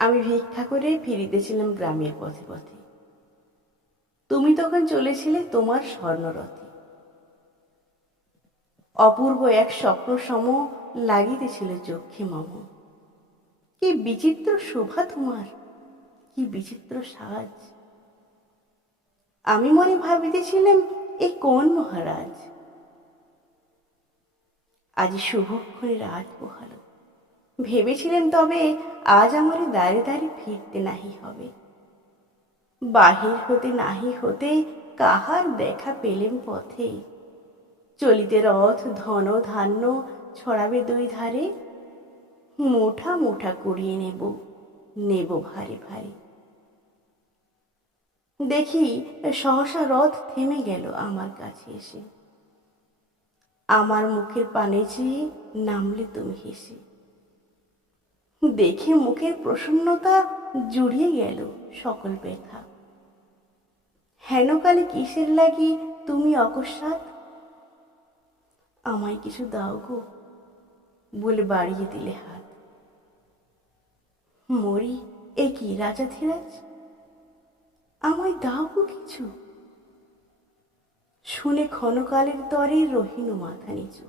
আমি ভিক্ষা করে ফিরিতেছিলাম গ্রামের পথে পথে। তুমি তখন চলেছিলে তোমার স্বর্ণরথে। অপূর্ব এক স্বপ্ন সম লাগিতেছিল চক্ষে মম। কি বিচিত্র শোভা তোমার, কি বিচিত্র সাজ। আমি মনে ভাবিতেছিলাম, এ কোন মহারাজ? আজ শুভক্ষণে রাত পোহালো ভেবেছিলেন তবে আজ আমার দাঁড়ে দাঁড়ে ফিরতে নাহি হবে। বাহির হতে নাহি হতে কাহার দেখা পেলেম পথে। চলিতে রথ, ধন, ধান্য ছড়াবে দুই ধারে। মুঠা মুঠা কুড়িয়ে নেব নেব ভারে ভারে। দেখি সহসা রথ থেমে গেল আমার কাছে এসে। আমার মুখের পানে চেয়ে নামলে তুমি হেসে। দেখে মুখের প্রসন্নতা জুড়িয়ে গেল সকল ব্যথা। হেনকালে কিসের লাগি তুমি অকস্মাৎ? আমায় কিছু দাও গো, বলে বাড়িয়ে দিলে হাত। মরি, এ কি রাজা ধীরাজ? আমায় দাও গো কিছু। শুনে ক্ষণকালের তরে রহিল মাথা নিচু।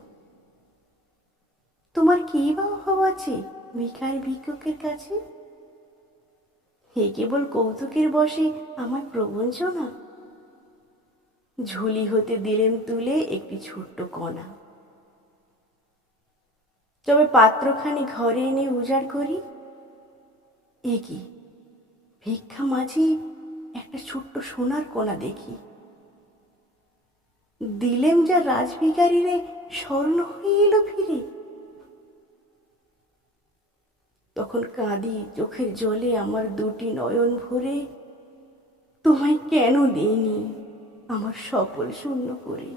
তোমার কি বা অভাব আছে ভিখারি ভিক্ষুকের কাছে? হে কেবল কৌতুকের বসে আমার প্রবঞ্চনা ঝুলি হতে দিলেন তুলে একটি ছোট্ট কণা। তবে পাত্রখানি ঘরে এনে উজাড় করি। এ কি? ভিক্ষা মাঝি একটা ছোট্ট সোনার কণা দেখি। দিলেম যা রাজভিকারীরে স্বর্ণ হয়ে এলো তখন কাঁদি চোখের জলে আমার দুটি নয়ন ভরে, তোমায় কেন দিইনি? আমার সকল শূন্য করে।